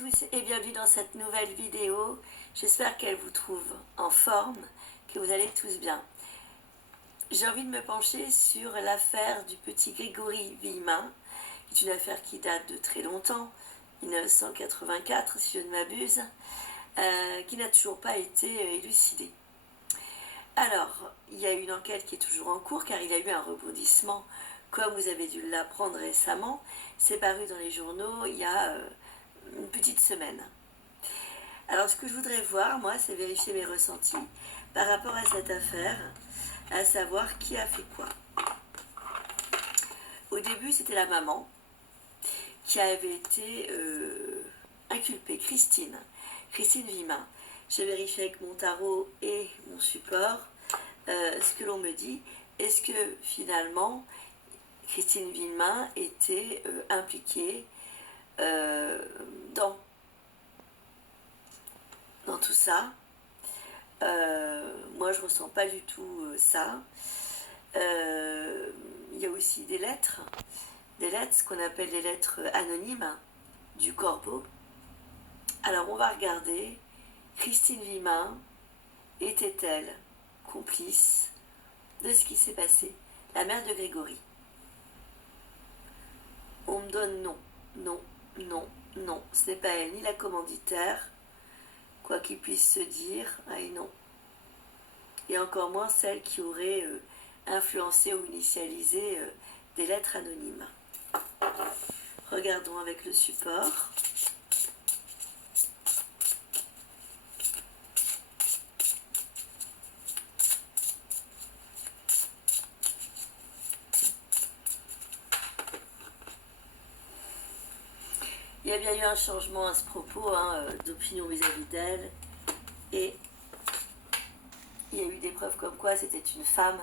tous et bienvenue dans cette nouvelle vidéo. J'espère qu'elle vous trouve en forme, que vous allez tous bien. J'ai envie de me pencher sur l'affaire du petit Grégory Villemin, qui est une affaire qui date de très longtemps, 1984 si je ne m'abuse, qui n'a toujours pas été élucidée. Alors, il y a une enquête qui est toujours en cours car il y a eu un rebondissement, comme vous avez dû l'apprendre récemment. C'est paru dans les journaux il y a une petite semaine. Alors ce que je voudrais voir, moi, c'est vérifier mes ressentis par rapport à cette affaire, à savoir qui a fait quoi. Au début, c'était la maman qui avait été inculpée, Christine Villemin. J'ai vérifié avec mon tarot et mon support ce que l'on me dit. Est-ce que finalement Christine Villemin était impliquée dans tout ça? Moi je ressens pas du tout ça. Il y a aussi des lettres, ce qu'on appelle des lettres anonymes du corbeau. Alors on va regarder. Christine Villemin était-elle complice de ce qui s'est passé? La mère de Grégory. On me donne non, non, non, non. Ce n'est pas elle, ni la commanditaire, quoi qu'il puisse se dire, ah et non. Et encore moins celle qui aurait influencé ou initialisé des lettres anonymes. Regardons avec le support. Il y a bien eu un changement à ce propos d'opinion vis-à-vis d'elle, et il y a eu des preuves comme quoi c'était une femme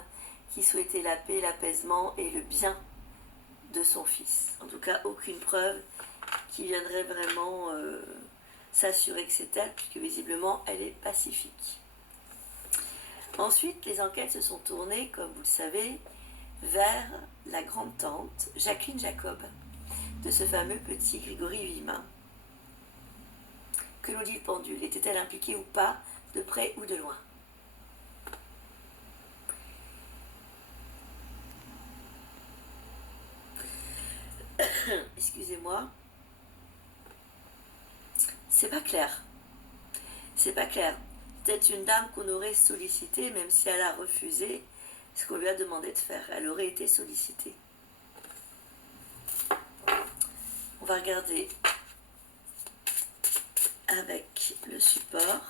qui souhaitait la paix, l'apaisement et le bien de son fils. En tout cas, aucune preuve qui viendrait vraiment s'assurer que c'est elle, puisque visiblement elle est pacifique. Ensuite, les enquêtes se sont tournées, comme vous le savez, vers la grande-tante Jacqueline Jacob, de ce fameux petit Grégory Villemin. Que nous dit le pendule? Était-elle impliquée ou pas, de près ou de loin? Excusez-moi. C'est pas clair. C'est pas clair. Peut-être une dame qu'on aurait sollicitée, même si elle a refusé ce qu'on lui a demandé de faire. Elle aurait été sollicitée. On va regarder avec le support.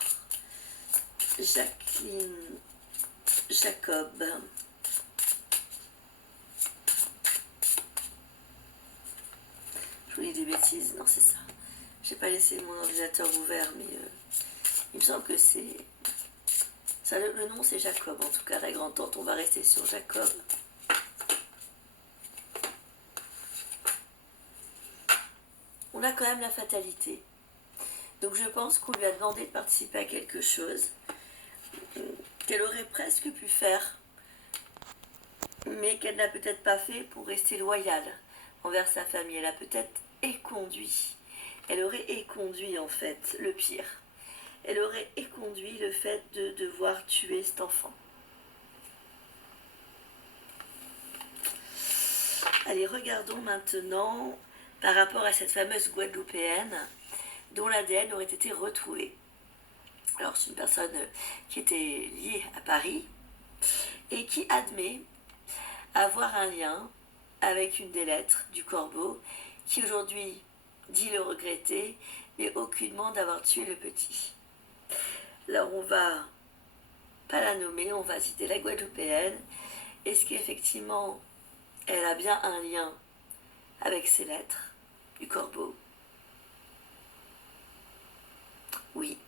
Jacqueline Jacob. Je vous dis des bêtises, non c'est ça. J'ai pas laissé mon ordinateur ouvert, mais il me semble que c'est ça. Le nom c'est Jacob, en tout cas la grande-tante. On va rester sur Jacob. On a quand même la fatalité. Donc je pense qu'on lui a demandé de participer à quelque chose qu'elle aurait presque pu faire, mais qu'elle n'a peut-être pas fait pour rester loyale envers sa famille. Elle a peut-être éconduit. Elle aurait éconduit en fait le pire. Elle aurait éconduit le fait de devoir tuer cet enfant. Allez, regardons maintenant par rapport à cette fameuse Guadeloupéenne dont l'ADN aurait été retrouvé. Alors c'est une personne qui était liée à Paris et qui admet avoir un lien avec une des lettres du corbeau, qui aujourd'hui dit le regretter, mais aucunement d'avoir tué le petit. Alors on va pas la nommer, on va citer la Guadeloupéenne. Est-ce qu'effectivement elle a bien un lien avec ces lettres du corbeau? Oui.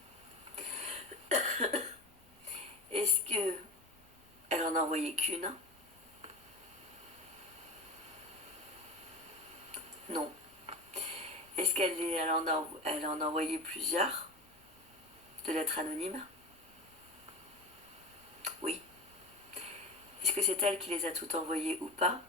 Est-ce que elle en a envoyé qu'une? Non. Est-ce qu'elle en a envoyé plusieurs de lettres anonymes? Oui. Est-ce que c'est elle qui les a toutes envoyées ou pas?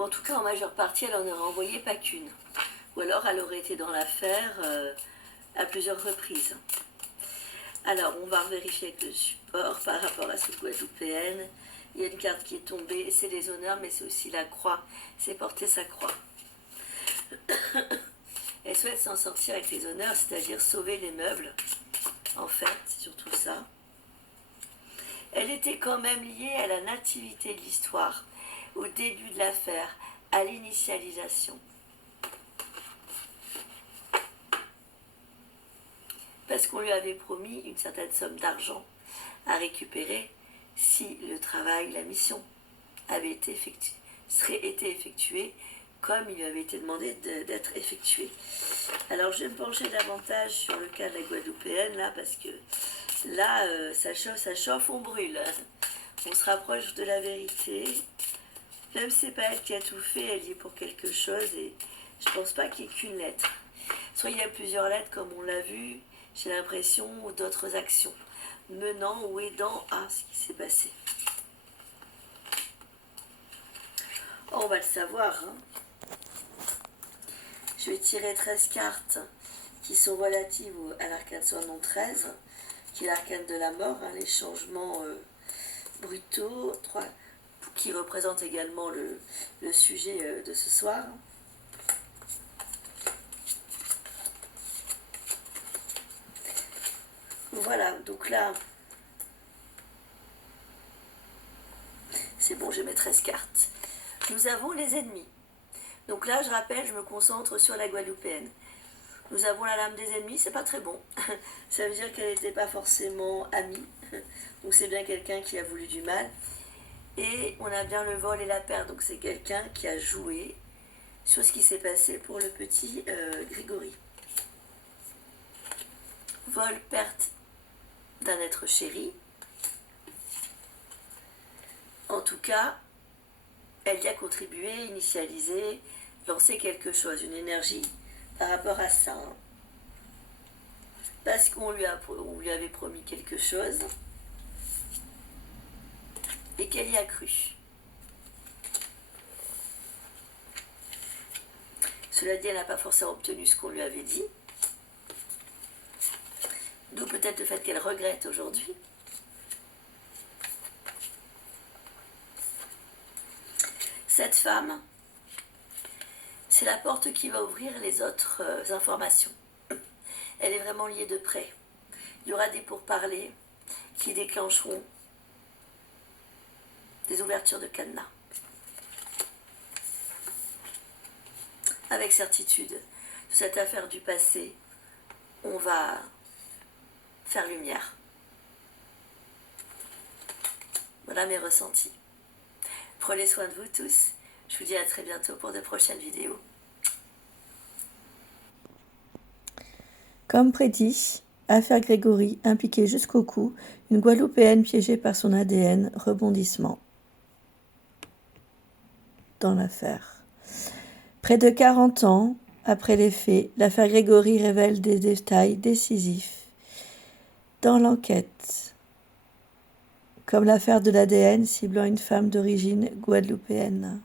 ou en tout cas en majeure partie elle en aurait envoyé pas qu'une, ou alors elle aurait été dans l'affaire à plusieurs reprises. Alors on va vérifier avec le support par rapport à cette Guadeloupéenne. Il y a une carte qui est tombée, c'est les honneurs, mais c'est aussi la croix, c'est porter sa croix. Elle souhaite s'en sortir avec les honneurs, c'est-à-dire sauver les meubles, en fait, surtout ça. Elle était quand même liée à la nativité de l'histoire, au début de l'affaire, à l'initialisation. Parce qu'on lui avait promis une certaine somme d'argent à récupérer si le travail, la mission serait été effectuée comme il lui avait été demandé d'être effectué. Alors je vais me pencher davantage sur le cas de la Guadeloupéenne, là, parce que là, ça chauffe, on brûle. On se rapproche de la vérité. Même si c'est pas elle qui a tout fait, elle y est pour quelque chose, et je pense pas qu'il y ait qu'une lettre. Soit il y a plusieurs lettres, comme on l'a vu, j'ai l'impression, ou d'autres actions, menant ou aidant à ce qui s'est passé. Oh, on va le savoir, hein. Je vais tirer 13 cartes qui sont relatives à l'arcane sur nom 13, qui est l'arcane de la mort, hein, les changements brutaux, 3, qui représente également le sujet de ce soir. Voilà, donc là, c'est bon, je vais mettre 13 cartes. Nous avons les ennemis. Donc là, je rappelle, je me concentre sur la Guadeloupéenne. Nous avons la lame des ennemis, c'est pas très bon. Ça veut dire qu'elle n'était pas forcément amie. Donc c'est bien quelqu'un qui a voulu du mal. Et on a bien le vol et la perte. Donc c'est quelqu'un qui a joué sur ce qui s'est passé pour le petit Grégory. Vol, perte d'un être chéri. En tout cas, elle y a contribué, initialisé, lancé quelque chose, une énergie par rapport à ça. Hein. Parce qu'on lui avait promis quelque chose et qu'elle y a cru. Cela dit, elle n'a pas forcément obtenu ce qu'on lui avait dit. D'où peut-être le fait qu'elle regrette aujourd'hui. Cette femme, c'est la porte qui va ouvrir les autres informations. Elle est vraiment liée de près. Il y aura des pourparlers qui déclencheront des ouvertures de cadenas. Avec certitude, de cette affaire du passé, on va faire lumière. Voilà mes ressentis. Prenez soin de vous tous. Je vous dis à très bientôt pour de prochaines vidéos. Comme prédit, affaire Grégory, impliquée jusqu'au cou, une Guadeloupéenne piégée par son ADN, rebondissement dans l'affaire. Près de 40 ans après les faits, l'affaire Grégory révèle des détails décisifs dans l'enquête, comme l'affaire de l'ADN ciblant une femme d'origine guadeloupéenne.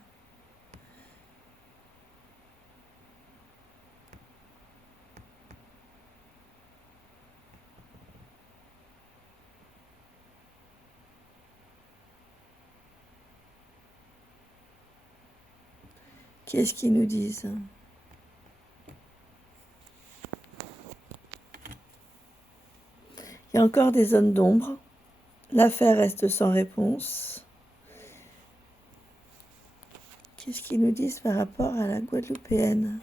Qu'est-ce qu'ils nous disent ? Il y a encore des zones d'ombre. L'affaire reste sans réponse. Qu'est-ce qu'ils nous disent par rapport à la Guadeloupéenne ?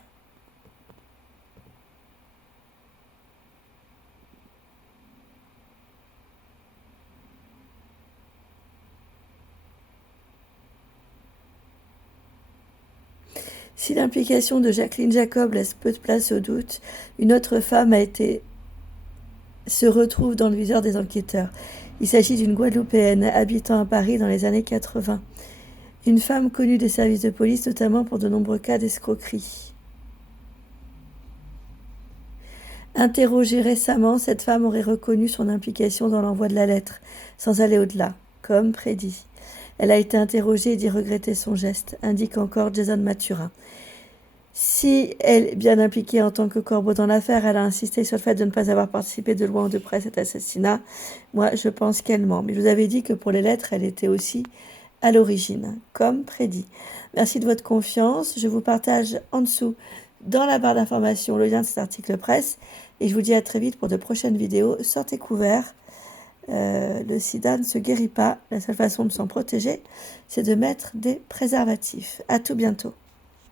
Si l'implication de Jacqueline Jacob laisse peu de place au doute, une autre femme se retrouve dans le viseur des enquêteurs. Il s'agit d'une Guadeloupéenne habitant à Paris dans les années 80. Une femme connue des services de police, notamment pour de nombreux cas d'escroquerie. Interrogée récemment, cette femme aurait reconnu son implication dans l'envoi de la lettre, sans aller au-delà, comme prédit. Elle a été interrogée et dit regretter son geste, indique encore Jason Maturin. Si elle est bien impliquée en tant que corbeau dans l'affaire, elle a insisté sur le fait de ne pas avoir participé de loin ou de près à cet assassinat. Moi, je pense qu'elle ment. Mais je vous avais dit que pour les lettres, elle était aussi à l'origine, comme prédit. Merci de votre confiance. Je vous partage en dessous, dans la barre d'information, le lien de cet article presse. Et je vous dis à très vite pour de prochaines vidéos. Sortez couverts. Le sida ne se guérit pas. La seule façon de s'en protéger, c'est de mettre des préservatifs. À tout bientôt.